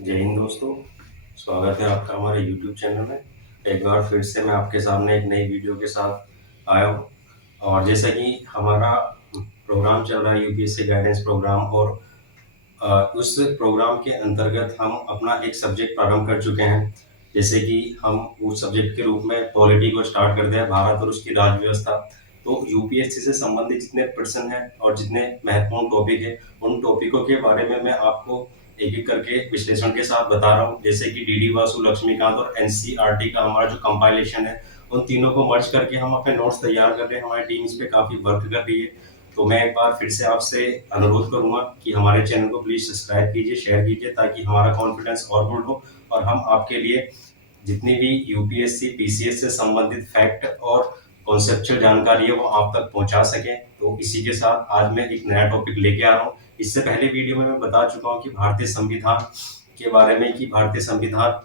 जय हिंद दोस्तों। स्वागत है आपका हमारे YouTube चैनल में। एक बार फिर से मैं आपके सामने एक नई वीडियो के साथ आया हूँ। और जैसा कि हमारा प्रोग्राम चल रहा है यूपीएससी गाइडेंस प्रोग्राम, और उस प्रोग्राम के अंतर्गत हम अपना एक सब्जेक्ट प्रारंभ कर चुके हैं। जैसे कि हम उस सब्जेक्ट के रूप में पॉलिटी को स्टार्ट करते हैं, भारत और उसकी राज्य व्यवस्था। तो यूपीएससी से संबंधित जितने प्रश्न हैं और जितने महत्वपूर्ण टॉपिक है, उन टॉपिकों के बारे में मैं आपको एक एक करके विश्लेषण के साथ बता रहा हूँ। जैसे कि डीडी वासु, लक्ष्मीकांत और एनसीईआरटी का हमारा जो कंपाइलेशन है, उन तीनों को मर्ज करके हम अपने नोट्स तैयार कर रहे हैं। हमारी टीम इस पे काफी वर्क कर रही है। तो मैं एक बार फिर से आपसे अनुरोध करूंगा कि हमारे चैनल को प्लीज सब्सक्राइब कीजिए, शेयर कीजिए, ताकि हमारा कॉन्फिडेंस और बिल्ड हो और हम आपके लिए जितनी भी यूपीएससी पीसीएस से संबंधित फैक्ट और कॉन्सेप्चुअल जानकारी है वो आप तक पहुंचा सकें। तो इसी के साथ आज मैं एक नया टॉपिक लेके आ रहा हूँ। इससे पहले वीडियो में मैं बता चुका हूँ कि भारतीय संविधान के बारे में, कि भारतीय संविधान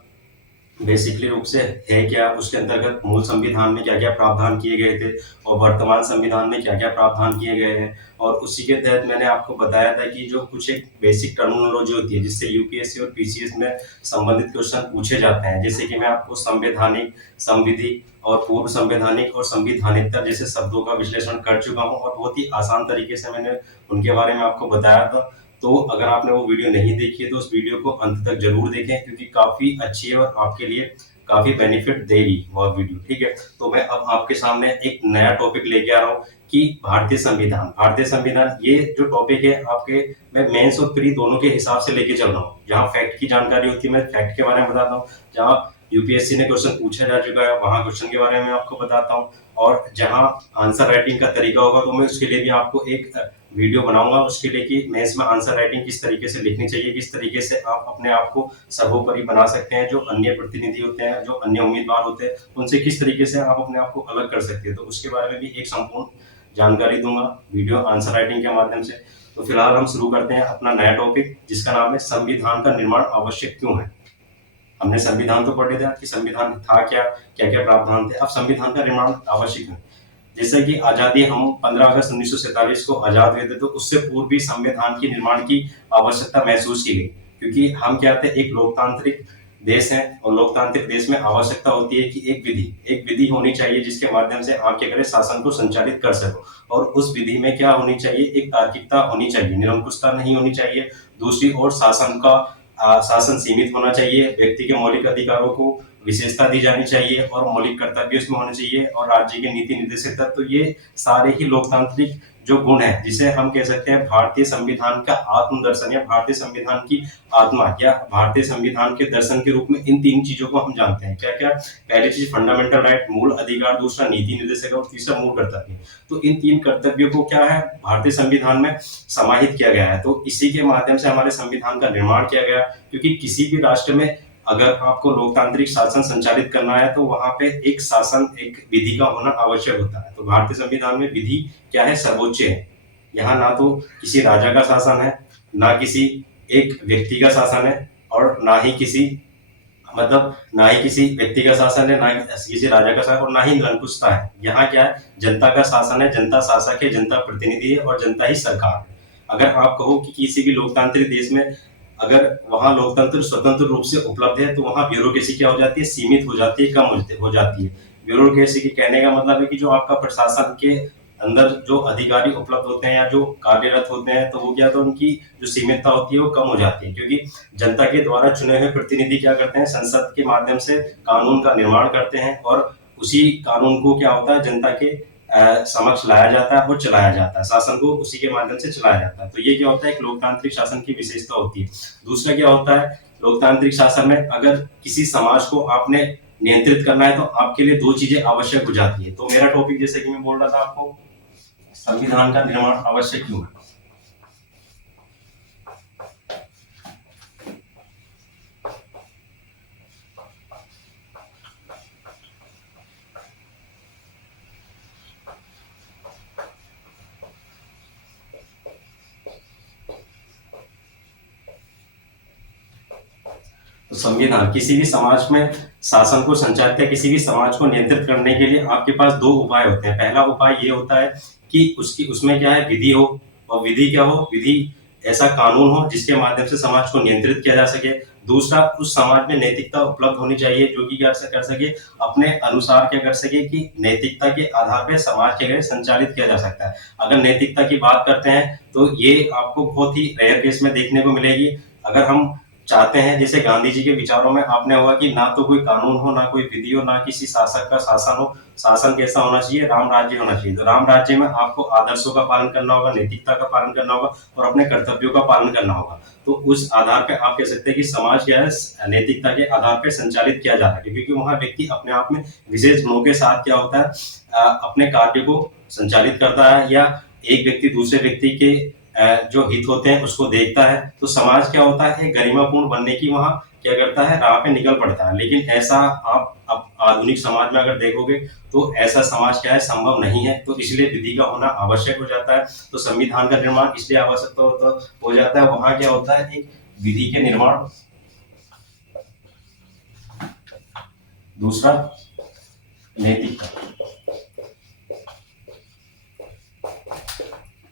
बेसिकली रूप से है क्या, उसके अंतर्गत मूल संविधान में क्या क्या प्रावधान किए गए थे और वर्तमान संविधान में क्या क्या प्रावधान किए गए हैं। और उसी के तहत मैंने आपको बताया था कि जो कुछ एक बेसिक टर्मिनोलॉजी होती है जिससे यूपीएससी और पीसीएस में संबंधित क्वेश्चन पूछे जाते हैं। जैसे कि मैं आपको संवैधानिक, संविधि और पूर्व संवैधानिक और संविधानिकता जैसे शब्दों का विश्लेषण कर चुका हूँ और बहुत ही आसान तरीके से मैंने उनके बारे में आपको बताया था। तो अगर आपने वो वीडियो नहीं देखी है तो उस वीडियो को अंत तक जरूर देखें, क्योंकि काफी अच्छी है और आपके लिए काफी बेनिफिट देगी वह वीडियो। ठीक है, तो मैं अब आपके सामने एक नया टॉपिक लेके आ रहा हूँ कि भारतीय संविधान। भारतीय संविधान ये जो टॉपिक है आपके, मैं मेंस और प्री दोनों के हिसाब से लेके चल रहा हूँ। जहाँ फैक्ट की जानकारी होती है मैं फैक्ट के बारे में बताता हूँ, जहाँ यूपीएससी ने क्वेश्चन पूछा जा चुका है वहां क्वेश्चन के बारे में आपको बताता हूँ, और जहां आंसर राइटिंग का तरीका होगा तो मैं उसके लिए भी आपको एक वीडियो बनाऊंगा उसके लिए कि मेंस में आंसर राइटिंग किस तरीके से लिखनी चाहिए, किस तरीके से आप अपने आप को सर्वोपरि बना सकते हैं, जो अन्य प्रतिनिधि होते हैं, जो अन्य उम्मीदवार होते हैं, उनसे किस तरीके से आप अपने आप को अलग कर सकते हैं। तो उसके बारे में भी एक संपूर्ण जानकारी दूंगा वीडियो आंसर राइटिंग के माध्यम से। तो फिलहाल हम शुरू करते हैं अपना नया टॉपिक, जिसका नाम है संविधान का निर्माण आवश्यक क्यों है। हमने संविधान तो पढ़े थे कि संविधान था क्या, क्या क्या प्रावधान थे। अब संविधान का निर्माण आवश्यक है। जैसे कि आजादी, हम 15 अगस्त 1947 को आजाद हुए थे, तो उससे पूर्व भी संविधान के निर्माण की आवश्यकता महसूस की गई, क्योंकि हम क्या थे, एक लोकतांत्रिक देश है और लोकतांत्रिक देश में आवश्यकता होती है कि एक विधि होनी चाहिए जिसके माध्यम से आप क्या करें, शासन को संचालित कर सको। और उस विधि में क्या होनी चाहिए, एक तार्किकता होनी चाहिए, निरंकुशता नहीं होनी चाहिए। दूसरी ओर शासन सीमित होना चाहिए, व्यक्ति के मौलिक अधिकारों को विशेषता दी जानी चाहिए और मौलिक कर्तव्य उसमें होने चाहिए, और राज्य के नीति निर्देशक तत्व। तो ये सारे ही लोकतांत्रिक जो गुण है, जिसे हम कह सकते हैं भारतीय संविधान का आत्मदर्शन या भारतीय संविधान की आत्मा, या भारतीय संविधान के दर्शन के रूप में इन तीन चीजों को हम जानते हैं। क्या क्या? पहली चीज फंडामेंटल राइट, मूल अधिकार, दूसरा नीति निर्देशक और तीसरा मूल कर्तव्य। तो इन तीन कर्तव्यों को क्या है, भारतीय संविधान में समाहित किया गया है। तो इसी के माध्यम से हमारे संविधान का निर्माण किया गया, क्योंकि किसी भी राष्ट्र में अगर आपको लोकतांत्रिक शासन संचालित करना है तो वहां पे एक शासन, एक विधि का होना आवश्यक होता है। तो भारतीय संविधान में विधि क्या है, सर्वोच्च है। यहाँ ना तो किसी राजा का शासन है, ना किसी एक व्यक्ति का शासन है, और ना ही किसी व्यक्ति का शासन है, ना किसी राजा का शासन, और ना ही निरंकुशता है। यहाँ क्या है, जनता का शासन है, जनता शासक है, जनता प्रतिनिधि है और जनता ही सरकार है। अगर आप कहो कि किसी भी लोकतांत्रिक देश में अगर वहां लोकतंत्र स्वतंत्र रूप से उपलब्ध है तो वहां ब्यूरोक्रेसी क्या हो जाती है, सीमित हो जाती है, कम हो जाती है। ब्यूरोक्रेसी के कहने का मतलब है कि जो आपका प्रशासन के अंदर जो अधिकारी उपलब्ध होते हैं या जो कार्यरत होते हैं, तो वो क्या, तो उनकी जो सीमितता होती है वो कम हो जाती है, क्योंकि जनता के द्वारा चुने हुए प्रतिनिधि क्या करते हैं, संसद के माध्यम से कानून का निर्माण करते हैं, और उसी कानून को क्या होता है, जनता के समक्ष लाया जाता है और चलाया जाता है। शासन को उसी के माध्यम से चलाया जाता है। तो ये क्या होता है, एक लोकतांत्रिक शासन की विशेषता होती है। दूसरा क्या होता है, लोकतांत्रिक शासन में अगर किसी समाज को आपने नियंत्रित करना है तो आपके लिए दो चीजें आवश्यक हो जाती है। तो मेरा टॉपिक, जैसे कि मैं बोल रहा था आपको, संविधान का निर्माण आवश्यक क्यों है। तो संविधान किसी भी समाज में शासन को संचालित या किसी भी समाज को नियंत्रित करने के लिए आपके पास दो उपाय होते हैं। पहला उपाय ये होता है कि उसमें क्या है, विधि हो। और विधि क्या हो, विधि ऐसा कानून हो जिसके माध्यम से समाज को नियंत्रित किया जा सके। दूसरा, उस समाज में नैतिकता उपलब्ध होनी चाहिए जो कि क्या कर सके, अपने अनुसार क्या कर सके कि नैतिकता के आधार पे समाज के लिए संचालित किया जा सकता है। अगर नैतिकता की बात करते हैं तो ये आपको बहुत ही रेयर केस में देखने को मिलेगी। अगर हम चाहते हैं, जैसे गांधी जी के विचारों में आपने होगा कि ना तो कोई कानून हो, ना कोई विधि हो, ना किसी शासक का शासन हो। शासन कैसा होना चाहिए? राम राज्य होना चाहिए। तो राम राज्य में आपको आदर्शों का पालन करना होगा, नैतिकता का पालन करना होगा और अपने कर्तव्यों का पालन करना होगा। तो उस आधार पे आप कह सकते हैं कि समाज क्या है, नैतिकता के आधार पे संचालित किया जा रहा है, क्योंकि वहां व्यक्ति अपने आप में विशेष गुणों के साथ क्या होता है, अपने कार्य को संचालित करता है, या एक व्यक्ति दूसरे व्यक्ति के जो हित होते हैं उसको देखता है। तो समाज क्या होता है, गरिमापूर्ण बनने की वहां क्या करता है, राह पे निकल पड़ता है। लेकिन ऐसा आप अब आधुनिक समाज में अगर देखोगे तो ऐसा समाज क्या है, संभव नहीं है। तो इसलिए विधि का होना आवश्यक हो जाता है। तो संविधान का निर्माण इसलिए आवश्यक हो जाता है। वहां क्या होता है, एक विधि के निर्माण। दूसरा, नैतिकता।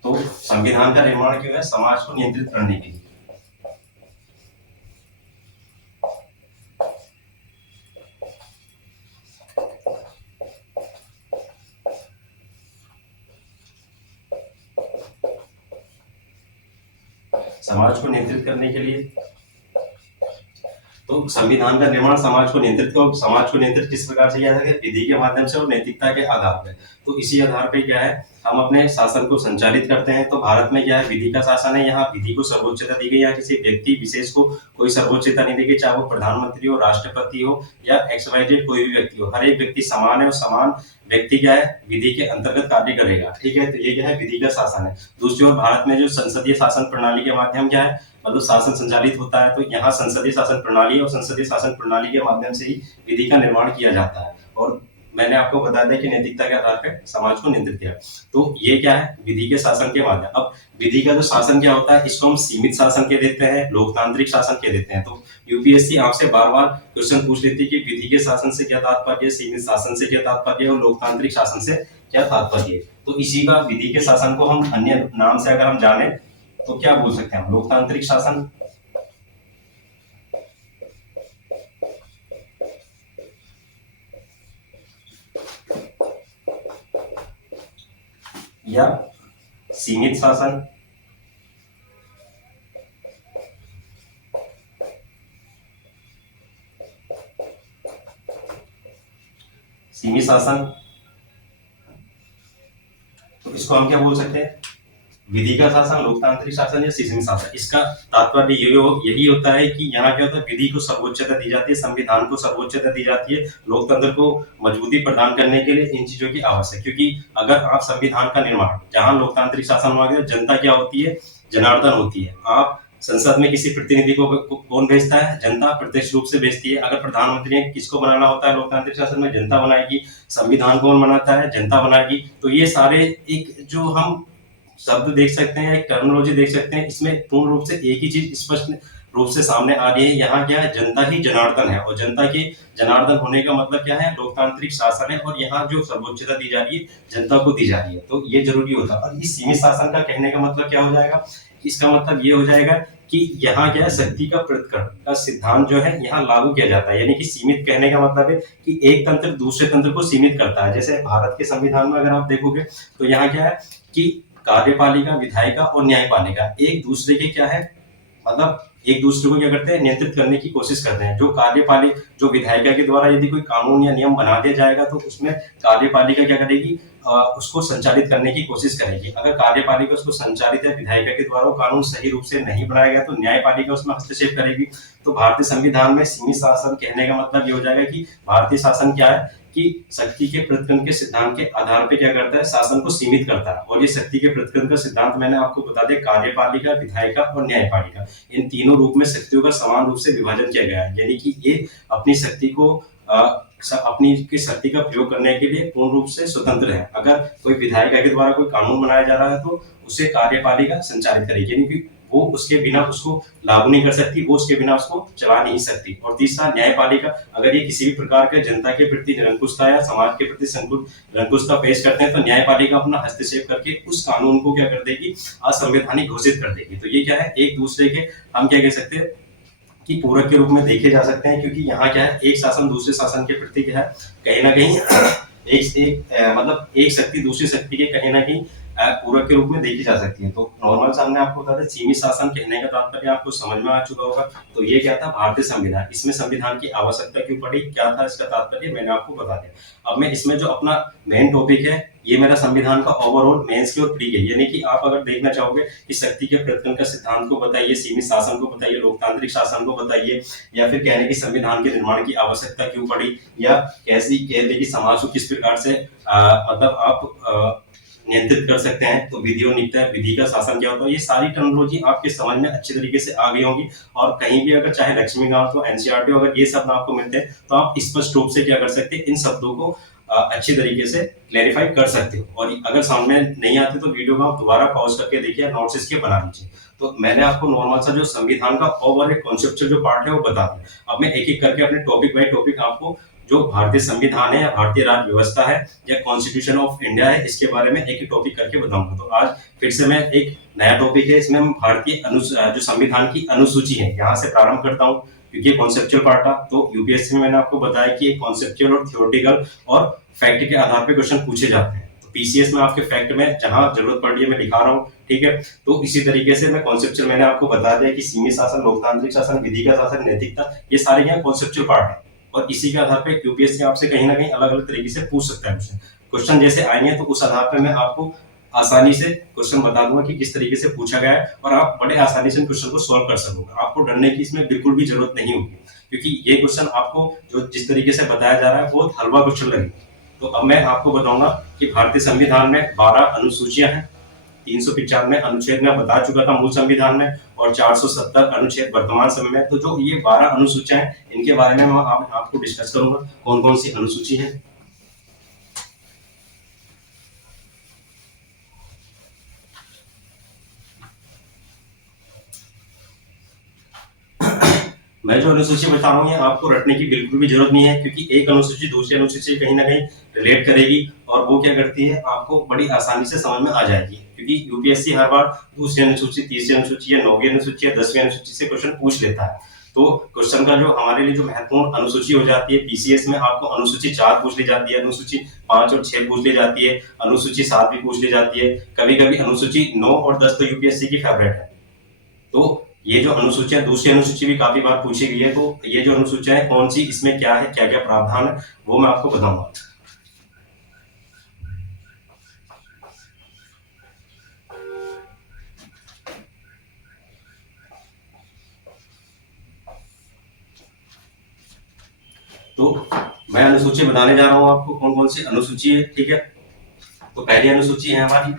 तो संविधान का निर्माण क्यों है? समाज को नियंत्रित करने के लिए। समाज को नियंत्रित करने के लिए तो संविधान का निर्माण समाज को नियंत्रित किस प्रकार से किया जाएगा? विधि के माध्यम से और नैतिकता के आधार पर। तो इसी आधार पर क्या है, हम अपने शासन को संचालित करते हैं। तो भारत में क्या है, विधि का शासन है। यहाँ विधि को सर्वोच्चता दी गई। यहाँ किसी व्यक्ति विशेष को कोई सर्वोच्चता नहीं दी गई, चाहे वो प्रधानमंत्री हो, राष्ट्रपति हो या XYZ कोई भी व्यक्ति हो। हर एक व्यक्ति समान है और समान व्यक्ति क्या है, विधि के अंतर्गत कार्य करेगा। ठीक है, तो ये क्या है, विधि का शासन है। दूसरी ओर भारत में जो संसदीय शासन प्रणाली के माध्यम क्या है, मतलब शासन संचालित होता है। तो यहाँ संसदीय शासन प्रणाली और संसदीय शासन प्रणाली के माध्यम से ही विधि का निर्माण किया जाता है। और मैंने आपको बता दिया कि नैतिकता के आधार पर समाज को नियंत्रित किया। तो ये क्या है, विधि के शासन के माध्यम। अब विधि का जो शासन क्या होता है, इसको हम सीमित शासन कह देते हैं, लोकतांत्रिक शासन कह देते हैं। तो यूपीएससी आपसे बार बार क्वेश्चन पूछ लेती है कि विधि के शासन से क्या तात्पर्य, सीमित शासन से क्या तात्पर्य और लोकतांत्रिक शासन से क्या तात्पर्य। तो इसी का विधि के शासन को हम अन्य नाम से अगर हम जाने तो क्या बोल सकते हैं हम, लोकतांत्रिक शासन या सीमित शासन। सीमित शासन, तो इसको हम क्या बोल सकते हैं, विधि का शासन, लोकतांत्रिक शासन या सीमित शासन। इसका तात्पर्य यही होता है कि यहाँ क्या होता है, विधि को सर्वोच्चता दी जाती है, संविधान को सर्वोच्चता दी जाती है, लोकतंत्र को मजबूती प्रदान करने के लिए इन चीजों की आवश्यक। क्योंकि अगर आप संविधान का निर्माण, जहां लोकतांत्रिक शासन हुआ, जनता क्या होती है, जनार्दन होती है। आप संसद में किसी प्रतिनिधि को कौन भेजता है, जनता प्रत्यक्ष रूप से भेजती है। अगर प्रधानमंत्री किसको बनाना होता है लोकतांत्रिक शासन में, जनता बनाएगी। संविधान कौन बनाता है, जनता बनाएगी। तो ये सारे एक जो हम शब्द देख सकते हैं, एक टर्मिनोलॉजी देख सकते हैं, इसमें पूर्ण रूप से एक ही चीज स्पष्ट रूप से सामने आ रही है। यहाँ क्या है, जनता ही जनार्दन है और जनता के जनार्दन होने का मतलब क्या है, लोकतांत्रिक शासन है। और यहाँ जो सर्वोच्चता दी जा रही है, जनता को दी जा रही है। तो ये जरूरी होता है। और इस सीमित शासन का कहने का मतलब क्या हो जाएगा, इसका मतलब ये हो जाएगा कि यहाँ क्या है, शक्ति का पृथक्करण का सिद्धांत जो है यहाँ लागू किया जाता है। यानी कि सीमित कहने का मतलब है कि एक तंत्र दूसरे तंत्र को सीमित करता है। जैसे भारत के संविधान में अगर आप देखोगे तो यहाँ क्या है कि कार्यपालिका, विधायिका और न्यायपालिका एक दूसरे के क्या है, मतलब एक दूसरे को क्या करते हैं, नियंत्रित करने की कोशिश करते हैं। जो विधायिका के द्वारा यदि कोई कानून या नियम बना दिया जाएगा तो उसमें कार्यपालिका क्या करेगी, उसको संचालित करने की कोशिश करेगी। अगर कार्यपालिका उसको संचालित या विधायिका के द्वारा वो कानून सही रूप से नहीं बनाया गया तो न्यायपालिका उसमें हस्तक्षेप करेगी। तो भारतीय संविधान में सीमित शासन कहने का मतलब ये हो जाएगा कि भारतीय शासन क्या है कि शक्ति के पृथक्करण के सिद्धांत के आधार पर क्या करता है, शासन को सीमित करता है। और ये शक्ति के पृथक्करण का सिद्धांत मैंने आपको बता दिया, कार्यपालिका, विधायिका और न्यायपालिका, इन तीनों रूप में शक्तियों का समान रूप से विभाजन किया गया है। यानी कि ये अपनी शक्ति को अपनी की शक्ति का प्रयोग करने के लिए पूर्ण रूप से स्वतंत्र है। अगर कोई विधायिका के द्वारा कोई कानून बनाया जा रहा है तो उसे कार्यपालिका संचालित करेगी, यानी कि वो उसके बिना उसको लागू नहीं कर सकती, वो उसके बिना उसको चला नहीं सकती। और तीसरा, न्यायपालिका अगर ये किसी भी प्रकार के जनता के प्रति निरंकुशता या समाज के प्रति निरंकुशता पेश करते हैं तो न्यायपालिका अपना हस्तक्षेप करके उस कानून को क्या कर देगी, असंवैधानिक घोषित कर देगी। तो ये क्या है, एक दूसरे के हम क्या कह सकते हैं कि पूरक के रूप में देखे जा सकते हैं, क्योंकि यहाँ क्या है, एक शासन दूसरे शासन के प्रति क्या है, कहीं ना कहीं मतलब एक शक्ति दूसरी शक्ति के कहीं ना कहीं पूरक के रूप में देखी जा सकती है। तो नॉर्मल सामने आपको बता दें, सीमित शासन कहने का तात्पर्य आपको समझ में आ चुका होगा। तो ये क्या था, भारतीय संविधान, इसमें संविधान की आवश्यकता क्यों पड़ी, क्या था इसका तात्पर्य, मैंने आपको बता दिया। अब मैं इसमें जो अपना मेन टॉपिक है, ये मेरा संविधान का ओवरऑल मेंस की और प्री है, यानी कि आप अगर देखना चाहोगे कि शक्ति के प्रतिकरण का सिद्धांत को बताइए, सीमित शासन को बताइए, लोकतांत्रिक शासन को बताइए, या फिर कहने की संविधान के निर्माण की आवश्यकता क्यों पड़ी, या कैसी कहते कि समाज को किस प्रकार से मतलब आप नियंत्रित कर सकते हैं, तो विधि और नीति, विधि का शासन क्या होता है, ये सारी टर्मिनोलॉजी आपके समझ में अच्छी तरीके से आ गई होंगी। और कहीं भी अगर चाहे लक्ष्मीकांत हो, एनसीईआरटी हो, अगर ये शब्द आपको मिलते हैं तो आप स्पष्ट रूप से क्या कर सकते हैं, इन शब्दों को अच्छी तरीके से क्लैरिफाई कर सकते हो। और अगर सामने नहीं आते तो वीडियो को आप दोबारा पॉज करके देखिए, नोट्स इसके बना लीजिए। तो मैंने आपको नॉर्मल सा जो संविधान का ओवर एक कॉन्सेप्चुअल जो पार्ट है वो बता दिया। अब मैं एक एक करके अपने टॉपिक बाय टॉपिक आपको जो भारतीय संविधान है या भारतीय राज्य व्यवस्था है या कॉन्स्टिट्यूशन ऑफ इंडिया है, इसके बारे में एक एक टॉपिक करके बताऊंगा। तो आज फिर से मैं एक नया टॉपिक है, इसमें हम भारतीय जो संविधान की अनुसूची है यहाँ से प्रारंभ करता हूँ, क्योंकि कॉन्सेप्चुअल पार्ट था। तो यूपीएससी में मैंने आपको बताया कि कॉन्सेप्चुअल और थियोरेटिकल और फैक्ट के आधार पर क्वेश्चन पूछे जाते हैं। तो पीसीएस में आपके फैक्ट में जहां जरूरत पड़ रही है मैं दिखा रहा हूँ, ठीक है। तो इसी तरीके से मैं कॉन्सेप्चुअल मैंने आपको बता दिया कि सीमित शासन, लोकतांत्रिक शासन, विधि का शासन, नैतिकता, ये सारे क्या कॉन्सेप्चुअल पार्ट है। और इसी के आधार पर यूपीएससी आपसे कहीं ना कहीं अलग अलग तरीके से पूछ सकता है क्वेश्चन जैसे आएंगे, तो उस आधार पर मैं आपको आसानी से क्वेश्चन बता दूंगा कि किस तरीके से पूछा गया है, और आप बड़े आसानी से क्वेश्चन को सॉल्व कर सकोगे। आपको डरने की इसमें बिल्कुल भी जरूरत नहीं होगी, क्योंकि ये क्वेश्चन आपको जो जिस तरीके से बताया जा रहा है बहुत हलवा क्वेश्चन लगेगा। तो अब मैं आपको बताऊंगा कि भारतीय संविधान में 12 अनुसूचियां हैं, 395 अनुच्छेद में बता चुका था मूल संविधान में, और 470 अनुच्छेद वर्तमान समय में। तो जो ये 12 अनुसूचियां हैं, इनके बारे में मैं आपको डिस्कस करूंगा कौन कौन सी अनुसूची है। मैं जो अनुसूची बता रहा हूँ ये आपको रटने की बिल्कुल भी जरूरत नहीं है, क्योंकि एक अनुसूची दूसरी अनुसूची से कहीं ना कहीं रिलेट करेगी, और वो क्या करती है, आपको बड़ी आसानी से समझ में आ जाएगी। क्योंकि यूपीएससी हर बार दूसरी अनुसूची, तीसरी अनुसूची, या 9वीं अनुसूची या 10वीं अनुसूची से क्वेश्चन पूछ लेता है। तो क्वेश्चन का जो हमारे लिए जो महत्वपूर्ण अनुसूची हो जाती है, पीसीएस में आपको अनुसूची 4 पूछ ली जाती है, अनुसूची 5 और 6 पूछ ली जाती है, अनुसूची 7 भी पूछ ली जाती है, कभी कभी अनुसूची 9 और 10 तो यूपीएससी की फेवरेट है। तो ये जो अनुसूचियां, दूसरी अनुसूची भी काफी बार पूछी गई है। तो ये जो अनुसूचियां है कौन सी, इसमें क्या है, क्या क्या प्रावधान है, वो मैं आपको बताऊंगा। तो मैं अनुसूची बताने जा रहा हूं आपको कौन कौन सी अनुसूची है, ठीक है। तो पहली अनुसूची है हमारी,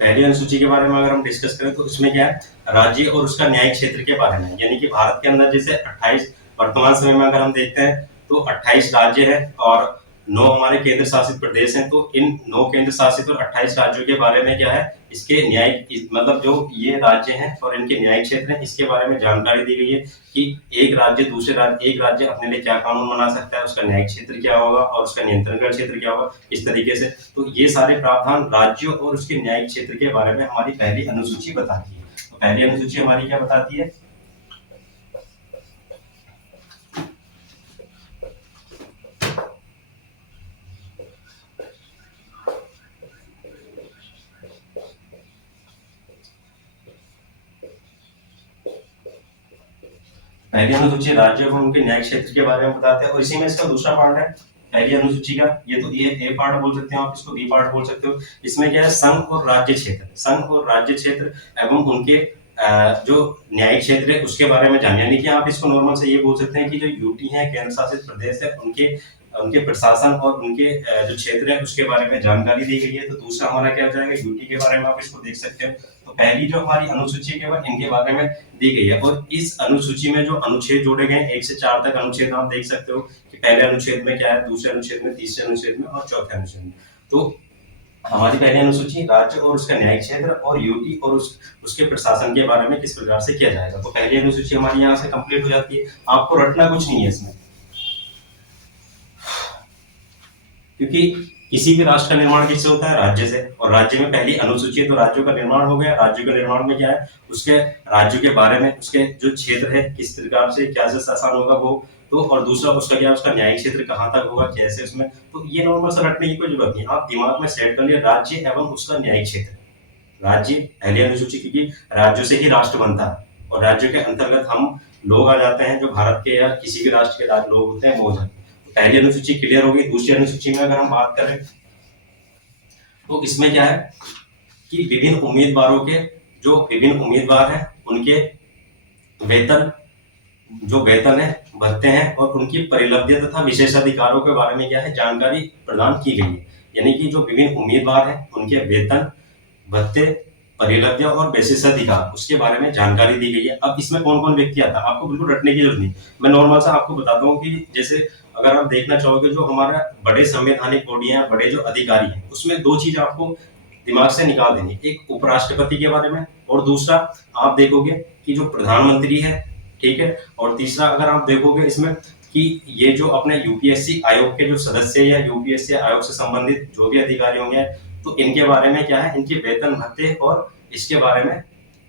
पहली अनुसूची के बारे में अगर हम डिस्कस करें तो इसमें क्या है, राज्य और उसका न्यायिक क्षेत्र के बारे में। यानी कि भारत के अंदर जैसे 28 वर्तमान समय में अगर हम देखते हैं तो 28 राज्य है और 9 हमारे केंद्र शासित प्रदेश हैं। तो इन 9 केंद्र शासित और 28 राज्यों के बारे में क्या है, इसके न्यायिक मतलब जो ये राज्य हैं और इनके न्यायिक क्षेत्र हैं, इसके बारे में जानकारी दी गई है कि एक राज्य दूसरे राज्य, एक राज्य अपने लिए क्या कानून बना सकता है, उसका न्यायिक क्षेत्र क्या होगा और उसका नियंत्रण का क्षेत्र क्या होगा, इस तरीके से। तो ये सारे प्रावधान राज्यों और उसके न्यायिक क्षेत्र के बारे में हमारी पहली अनुसूची बताती है। तो पहली अनुसूची हमारी क्या बताती है, पहली अनुसूची राज्य और उनके न्यायिक क्षेत्र के बारे में बताते हैं, और इसी में इसका दूसरा पार्ट है पहली अनुसूची का। ये तो ए पार्ट बोल सकते हो आप, इसको बी पार्ट बोल सकते हो। इसमें क्या है, संघ और राज्य क्षेत्र, संघ और राज्य क्षेत्र एवं उनके जो न्यायिक क्षेत्र है उसके बारे में जानिए। यानी कि आप इसको नॉर्मल से ये बोल सकते हैं कि जो यूटी है, केंद्र शासित प्रदेश है, उनके उनके प्रशासन और उनके जो क्षेत्र है उसके बारे में जानकारी दी गई है। तो दूसरा हमारा क्या हो जाएगा, यूटी के बारे में आप इसको देख सकते हो। तो पहली जो हमारी अनुसूची के बाद इनके बारे में दी गई है, और इस अनुसूची में जो अनुच्छेद जोड़े गए 1 से 4 तक अनुच्छेद आप देख सकते हो कि पहले अनुच्छेद में क्या है, दूसरे अनुच्छेद में, तीसरे अनुच्छेद में और चौथे अनुच्छेद में। तो हमारी पहली अनुसूची राज्य और उसका न्यायिक क्षेत्र और यूटी और उसके प्रशासन के बारे में किस प्रकार से किया जाएगा। तो पहली अनुसूची हमारी यहाँ से कंप्लीट हो जाती है। आपको रटना कुछ नहीं है इसमें, क्योंकि किसी भी राष्ट्र का निर्माण किससे होता है, राज्य से, और राज्य में पहली अनुसूची है तो राज्यों का निर्माण हो गया। राज्यों के निर्माण में क्या है, उसके राज्यों के बारे में, उसके जो क्षेत्र है किस प्रकार से क्या से शासन होगा वो, तो और दूसरा उसका क्या, उसका न्यायिक क्षेत्र कहाँ तक होगा, कैसे उसमें, तो ये नॉर्मल सा रटने की कोई जरूरत नहीं, आप दिमाग में सेट कर लिए राज्य एवं उसका न्यायिक क्षेत्र। राज्य पहली अनुसूची, क्योंकि राज्यों से ही राष्ट्र बनता है और राज्यों के अंतर्गत हम लोग आ जाते हैं, जो भारत के या किसी भी राष्ट्र के लोग होते हैं वो हो जाते हैं। पहली अनुसूची क्लियर होगी। दूसरी अनुसूची में अगर हम बात करें तो इसमें क्या है कि विभिन्न उम्मीदवारों के, जो विभिन्न उम्मीदवार हैं उनके वेतन, जो वेतन है, भत्ते हैं और उनकी परिलब्धि तथा विशेषाधिकारों के बारे में क्या है, जानकारी प्रदान की गई है। यानी कि जो विभिन्न उम्मीदवार हैं उनके वेतन, भत्ते, परिलब्धि और विशेषाधिकार, उसके बारे में जानकारी दी गई है। अब इसमें कौन कौन व्यक्ति आता है आपको बिल्कुल रटने की जरूरत नहीं, मैं नॉर्मल सा आपको बताता हूँ कि जैसे अगर आप देखना चाहोगे जो हमारा बड़े संवैधानिक बॉडी है, बड़े जो अधिकारी हैं, उसमें दो चीज आपको दिमाग से निकाल देनी, एक उपराष्ट्रपति के बारे में और दूसरा आप देखोगे कि जो प्रधानमंत्री है, ठीक है, और तीसरा अगर आप देखोगे इसमें कि ये जो अपने यूपीएससी आयोग के जो सदस्य या यूपीएससी आयोग से संबंधित जो भी अधिकारी होंगे, तो इनके बारे में क्या है, इनके वेतन भत्ते और इसके बारे में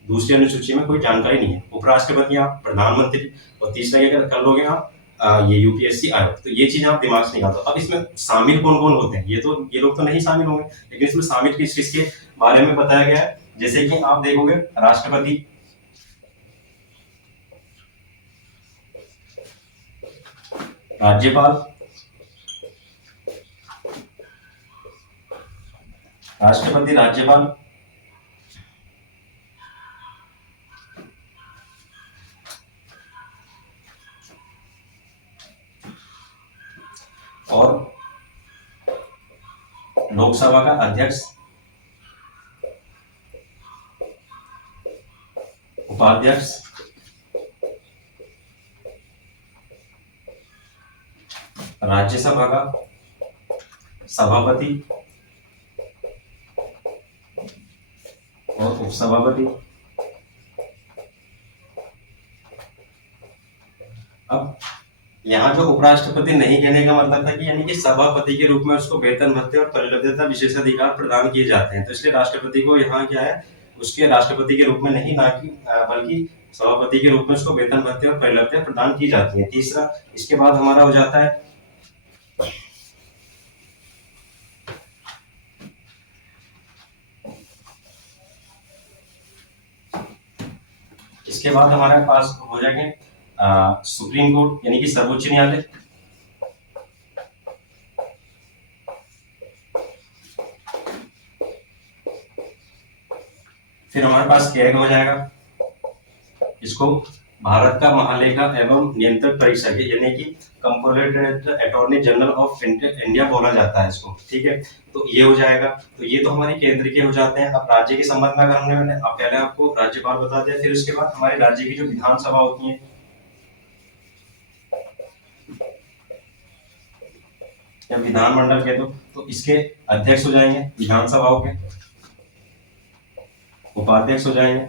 दूसरी अनुसूची में कोई जानकारी नहीं है। उपराष्ट्रपति आप, प्रधानमंत्री और तीसरा क्या कर लोगे आप, ये यूपीएससी आयोग, तो ये चीज आप दिमाग से निकाल दो। अब इसमें शामिल कौन कौन होते हैं, ये लोग तो नहीं शामिल होंगे, लेकिन इसमें शामिल किसके बारे में बताया गया है। जैसे कि आप देखोगे राष्ट्रपति, राज्यपाल, राष्ट्रपति, राज्यपाल, और लोकसभा का अध्यक्ष, उपाध्यक्ष, राज्यसभा का सभापति और उपसभापति। अब यहाँ जो उपराष्ट्रपति नहीं कहने का मतलब था कि यानी कि सभापति के रूप में उसको वेतन भत्ते और परिलब्धता विशेषाधिकार प्रदान किए जाते हैं, तो इसलिए राष्ट्रपति को यहाँ क्या है, उसके राष्ट्रपति के रूप में नहीं, ना कि बल्कि सभापति के रूप में उसको वेतन भत्ते और परिलब्धता प्रदान की जाती है। तीसरा इसके बाद हमारा हो जाता है इसके बाद हमारे पास हो जाएंगे सुप्रीम कोर्ट यानी कि सर्वोच्च न्यायालय। फिर हमारे पास कैग हो जाएगा, इसको भारत का महालेखा एवं नियंत्रक परीक्षक यानी कि composite attorney general of India बोला जाता है इसको, ठीक है। तो ये हो जाएगा, तो ये तो हमारे केंद्र के हो जाते हैं। अब राज्य के संबंध में अगर हमने पहले आपको राज्यपाल बता दिया, फिर उसके बाद हमारे राज्य की जो विधानसभा होती है या विधानमंडल के, तो इसके अध्यक्ष हो जाएंगे, विधानसभाओं के उपाध्यक्ष हो जाएंगे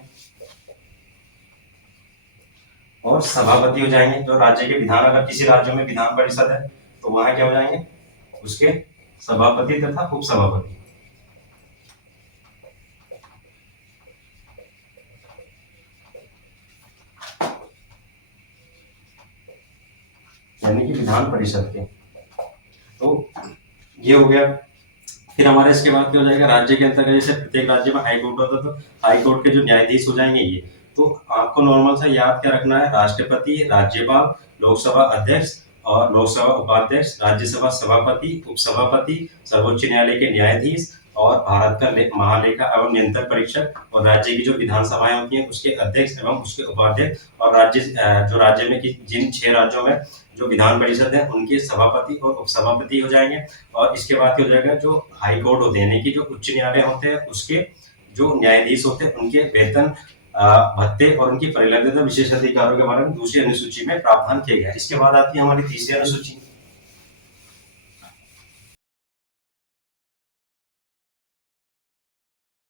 और सभापति हो जाएंगे। जो राज्य के विधान, अगर किसी राज्य में विधान परिषद है तो वहां क्या हो जाएंगे, उसके सभापति तथा उपसभापति। यानी कि विधान परिषद के, तो ये हो गया। फिर हमारे इसके बाद क्या हो जाएगा, राज्य के अंतर्गत जैसे प्रत्येक राज्य में हाई कोर्ट होता है, तो हाई कोर्ट के जो न्यायाधीश हो जाएंगे ये, तो आपको नॉर्मल सा याद क्या रखना है, राष्ट्रपति, राज्यपाल, लोकसभा अध्यक्ष और लोकसभा उपाध्यक्ष, राज्यसभा सभापति, उपसभापति, सर्वोच्च न्यायालय के न्यायाधीश और भारत का महालेखा एवं नियंत्रक परीक्षक और राज्य की जो विधानसभाएं होती हैं उसके अध्यक्ष एवं उसके उपाध्यक्ष और राज्य जो राज्य में जिन 6 राज्यों में जो विधान परिषद है उनके सभापति और उपसभापति हो जाएंगे। और इसके बाद हो जाएगा जो हाई कोर्ट होते हैं यानी कि जो उच्च न्यायालय होते हैं उसके जो न्यायाधीश होते हैं उनके वेतन, भत्ते और उनकी परिलब्धता विशेष अधिकारों के बारे में दूसरी अनुसूची में प्रावधान किया गया। इसके बाद आती है हमारी तीसरी अनुसूची।